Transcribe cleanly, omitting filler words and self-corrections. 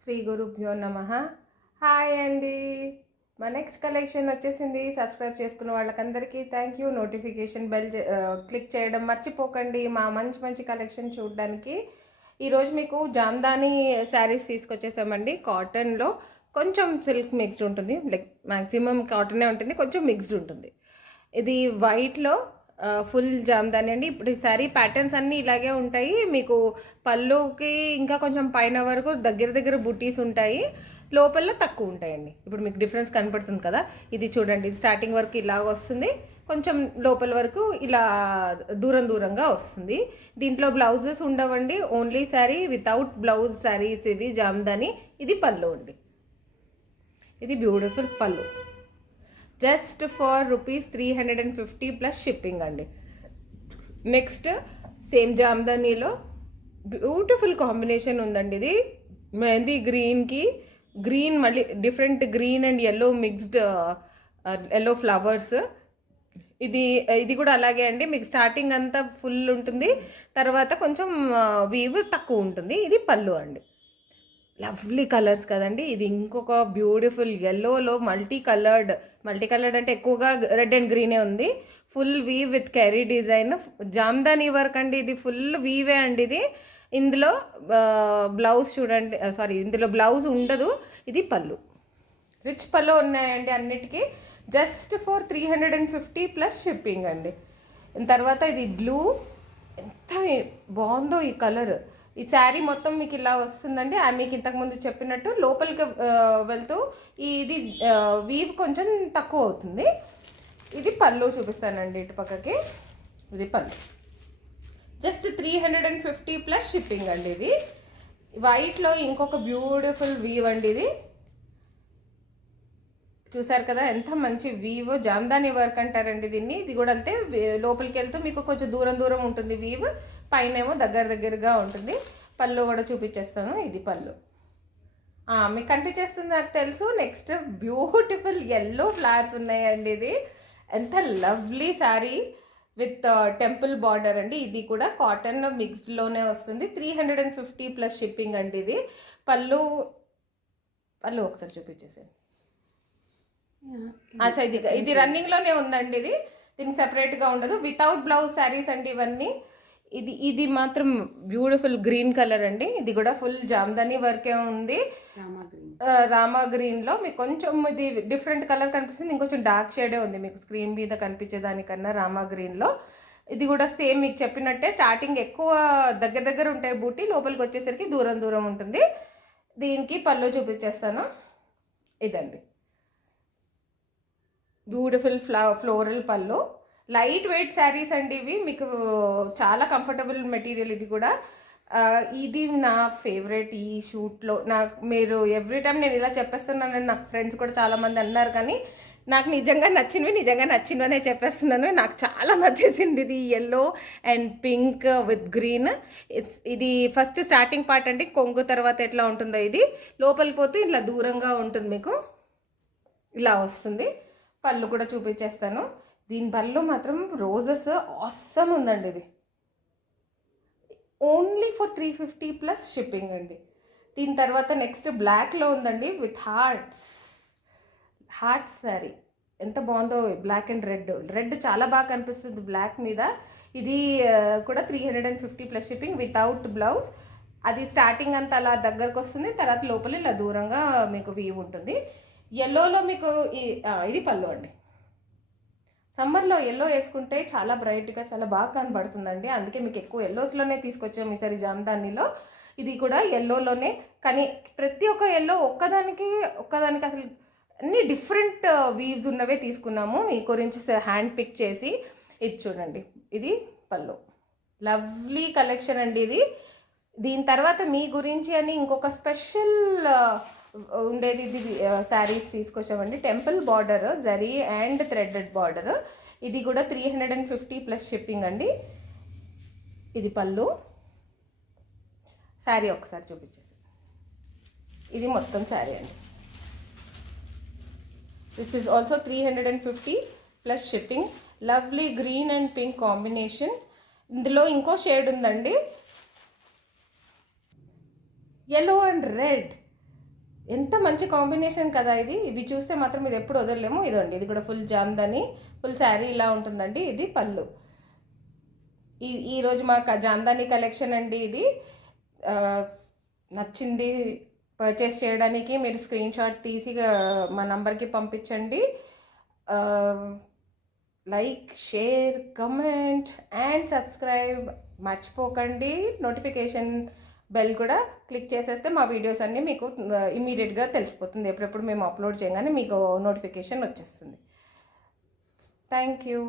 శ్రీ గురుభ్యో నమః. హాయ్ అండి. మా నెక్స్ట్ కలెక్షన్ వచ్చేసింది. సబ్స్క్రైబ్ చేసుకున్న వాళ్ళకందరికీ thank you. Notification bell click చేయడం మర్చిపోకండి మా మంచి మంచి కలెక్షన్ చూడడానికి. ఈరోజు మీకు జామ్దాని శారీస్ తీసుకొచ్చేసామండి. కాటన్లో కొంచెం సిల్క్ మిక్స్డ్ ఉంటుంది, లైక్ మ్యాక్సిమం కాటనే ఉంటుంది, కొంచెం మిక్స్డ్ ఉంటుంది. ఇది వైట్లో ఫుల్ జామ్దాని అండి. ఇప్పుడు ఈ శారీ ప్యాటర్న్స్ అన్నీ ఇలాగే ఉంటాయి. మీకు పళ్ళుకి ఇంకా కొంచెం పైన వరకు దగ్గర దగ్గర బుట్టీస్ ఉంటాయి, లోపల తక్కువ ఉంటాయండి. ఇప్పుడు మీకు డిఫరెన్స్ కనపడుతుంది కదా. ఇది చూడండి, స్టార్టింగ్ వరకు ఇలాగ వస్తుంది, కొంచెం లోపల వరకు ఇలా దూరం దూరంగా వస్తుంది. దీంట్లో బ్లౌజెస్ ఉండవండి, only sari without blouse saris ఇవి జామ్దాని. ఇది పళ్ళు అండి, ఇది బ్యూటిఫుల్ పళ్ళు. జస్ట్ ఫర్ ₹350 ప్లస్ షిప్పింగ్ అండి. నెక్స్ట్ సేమ్ జామ్దానీలో బ్యూటిఫుల్ కాంబినేషన్ ఉందండి. ఇది మెహందీ గ్రీన్కి గ్రీన్, మళ్ళీ different green and yellow mixed, yellow flowers. ఇది కూడా అలాగే అండి. మీకు స్టార్టింగ్ అంతా ఫుల్ ఉంటుంది, తర్వాత కొంచెం వీవ్ తక్కువ ఉంటుంది. ఇది పళ్ళు అండి. లవ్లీ కలర్స్ కదండి. ఇది ఇంకొక బ్యూటిఫుల్ ఎల్లోలో మల్టీ కలర్డ్ అంటే ఎక్కువగా రెడ్ అండ్ గ్రీనే ఉంది. ఫుల్ వీవ్ విత్ క్యారీ డిజైన్, జామ్దానీ వర్క్ అండి. ఇది ఫుల్ వీవే అండి. ఇది ఇందులో బ్లౌజ్ చూడండి, సారీ ఇందులో బ్లౌజ్ ఉండదు. ఇది పళ్ళు, రిచ్ పళ్ళు ఉన్నాయండి అన్నిటికీ. జస్ట్ ఫర్ 350 ప్లస్ షిప్పింగ్ అండి. తర్వాత ఇది బ్లూ, ఎంత బాగుందో ఈ కలర్. ఈ శారీ మొత్తం మీకు ఇలా వస్తుందండి. మీకు ఇంతకుముందు చెప్పినట్టు లోపలికి వెళ్తూ ఇది వీవ్ కొంచెం తక్కువ అవుతుంది. ఇది పళ్ళు చూపిస్తానండి ఇటు పక్కకి. ఇది పళ్ళు, జస్ట్ 350 ప్లస్ షిప్పింగ్ అండి. ఇది వైట్లో ఇంకొక బ్యూటిఫుల్ వీవ్ అండి. ఇది చూసారు కదా ఎంత మంచి వీవ్, జామ్దాని వర్క్ అంటారండి దీన్ని. ఇది కూడా అంతే, లోపలికి వెళ్తూ మీకు కొంచెం దూరం దూరం ఉంటుంది వీవ్, పైన ఏమో దగ్గరగా ఉంటుంది. పళ్ళు కూడా చూపించేస్తాను. ఇది పళ్ళు మీకు కనిపించేస్తుంది నాకు తెలుసు. నెక్స్ట్ బ్యూటిఫుల్ ఎల్లో ఫ్లవర్స్ ఉన్నాయండి. ఇది ఎంత lovely sari with temple border అండి. ఇది కూడా కాటన్ మిక్స్డ్లోనే వస్తుంది. 350 ప్లస్ షిప్పింగ్ అండి. ఇది పళ్ళు ఒకసారి చూపించేసాను. అచ్చా, ఇది రన్నింగ్లోనే ఉందండి. దీనికి సెపరేట్గా ఉండదు. వితౌట్ బ్లౌజ్ శారీస్ అండి ఇవన్నీ. ఇది మాత్రం బ్యూటిఫుల్ గ్రీన్ కలర్ అండి. ఇది కూడా ఫుల్ జామ్దాని వర్కే ఉంది. రామా గ్రీన్లో మీకు కొంచెం ఇది డిఫరెంట్ కలర్ కనిపిస్తుంది, ఇంకొంచెం డార్క్ షేడే ఉంది మీకు స్క్రీన్ మీద కనిపించేదానికన్నా. రామా గ్రీన్లో ఇది కూడా సేమ్ మీకు చెప్పినట్టే, స్టార్టింగ్ ఎక్కువ దగ్గర ఉంటాయి బూటీ, లోపలికి వచ్చేసరికి దూరం దూరం ఉంటుంది. దీనికి పళ్ళు చూపించేస్తాను. ఇదండి బ్యూటిఫుల్ ఫ్లోరల్ పళ్ళు. లైట్ వెయిట్ శారీస్ అండి ఇవి, మీకు చాలా కంఫర్టబుల్ మెటీరియల్. ఇది కూడా ఇది నా ఫేవరెట్ ఈ షూట్లో. మీరు ఎవ్రీ టైం నేను ఇలా చెప్పేస్తున్నానని నాకు ఫ్రెండ్స్ కూడా చాలామంది అన్నారు, కానీ నాకు నిజంగా నచ్చినవనే చెప్పేస్తున్నాను. నాకు చాలా నచ్చేసింది ఇది yellow and pink with green. ఇది ఫస్ట్ స్టార్టింగ్ పార్ట్ అండి. కొంగు తర్వాత ఎట్లా ఉంటుందో ఇది లోపలికి పోతే ఇలా దూరంగా ఉంటుంది, మీకు ఇలా వస్తుంది. పళ్ళు కూడా చూపించేస్తాను. దీని పళ్ళు మాత్రం రోజెస్ ఆసమ్ ఉందండి. ఇది ఓన్లీ ఫర్ 350 ప్లస్ షిప్పింగ్ అండి. దీని తర్వాత నెక్స్ట్ బ్లాక్లో ఉందండి విత్ హార్ట్స్ శారీ. ఎంత బాగుందో, బ్లాక్ అండ్ రెడ్ చాలా బాగా కనిపిస్తుంది బ్లాక్ మీద. ఇది కూడా 350 ప్లస్ షిప్పింగ్ వితౌట్ బ్లౌజ్. అది స్టార్టింగ్ అంతా అలా దగ్గరకు వస్తుంది, తర్వాత లోపల ఇలా దూరంగా మీకు వీవ్ ఉంటుంది. ఎల్లోలో మీకు ఇది పళ్ళు అండి. సమ్మర్లో ఎల్లో వేసుకుంటే చాలా బ్రైట్గా చాలా బాగా కనబడుతుందండి. అందుకే మీకు ఎక్కువ ఎల్లోస్లోనే తీసుకొచ్చాము ఈసారి జామ్దానీలో. ఇది కూడా ఎల్లోలోనే, కానీ ప్రతి ఒక్క ఎల్లో ఒక్కదానికి అసలు అన్ని డిఫరెంట్ వీవ్స్ ఉన్నవే తీసుకున్నాము మీ గురించి హ్యాండ్ పిక్ చేసి. ఇది చూడండి, ఇది పళ్ళు. లవ్లీ కలెక్షన్ అండి ఇది. దీని తర్వాత మీ గురించి అని ఇంకొక స్పెషల్ ఉండేది ఇది శారీస్ తీసుకొచ్చామండి. Temple border, zari and threaded border. ఇది కూడా 350 ప్లస్ షిప్పింగ్ అండి. ఇది పళ్ళు. శారీ ఒకసారి చూపించేసి, ఇది మొత్తం శారీ అండి. This is also 350 plus shipping. Lovely green and pink combination. ఇందులో ఇంకో షేడ్ ఉందండి, ఎల్లో అండ్ రెడ్. ఎంత మంచి కాంబినేషన్ కదా ఇది. ఇవి చూస్తే మాత్రం ఇది ఎప్పుడు వదలలేము. ఇదండి, ఇది కూడా ఫుల్ జామ్దని ఫుల్ శారీ ఇలా ఉంటుందండి. ఇది పళ్ళు. ఈరోజు మా జామ్దాని కలెక్షన్ అండి ఇది. నచ్చింది పర్చేస్ చేయడానికి మీరు స్క్రీన్ షాట్ తీసి మా నంబర్కి పంపించండి. Like, share, comment and subscribe మర్చిపోకండి. నోటిఫికేషన్ బెల్ కూడా క్లిక్ చేసేస్తే మా వీడియోస్ అన్నీ మీకు ఇమీడియట్గా తెలిసిపోతుంది. ఎప్పుడెప్పుడు మేము అప్లోడ్ చేయగానే మీకు నోటిఫికేషన్ వచ్చేస్తుంది. Thank you.